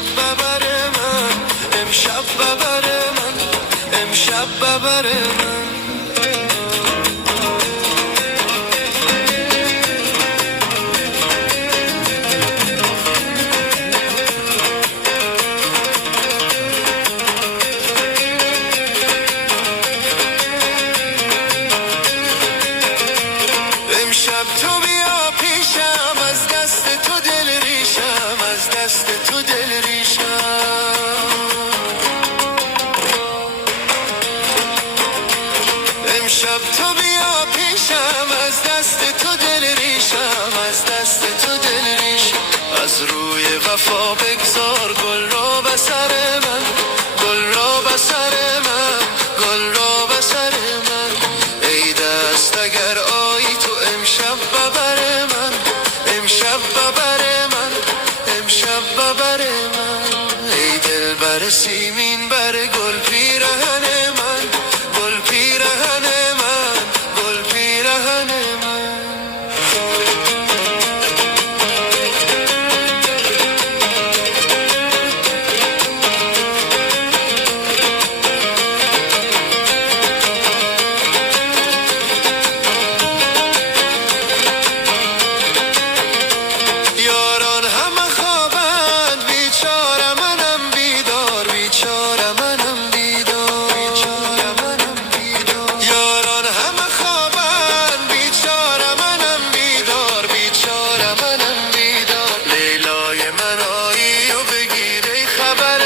امشب ببر من، امشب ببر من، امشب ببر من. امشب تو بیا پیشم، از دست تو دل ریشم، از دست تو دل ریشم. امشب تو بیا پیشم، از دست تو دل ریشم، از دست تو دل ریشم. از روی وفا بگذار گل را به سر من، گل را به سر من، گل را به سر من. ای دست اگر آیی تو امشب ببر من، امشب ببر من، امشب ببر من. ای دل بر سیمین بر گل پیرهن من، گل پیرهن من، گل پیرهن من. یاران همه خوابند، بیچاره منم بیدار، بیچاره منم بیدار، بیچاره منم بیدار. یاران همه خوابند، بیچاره منم بیدار، بیچاره منم بیدار. لیلای من آیی و بگیر ای خبر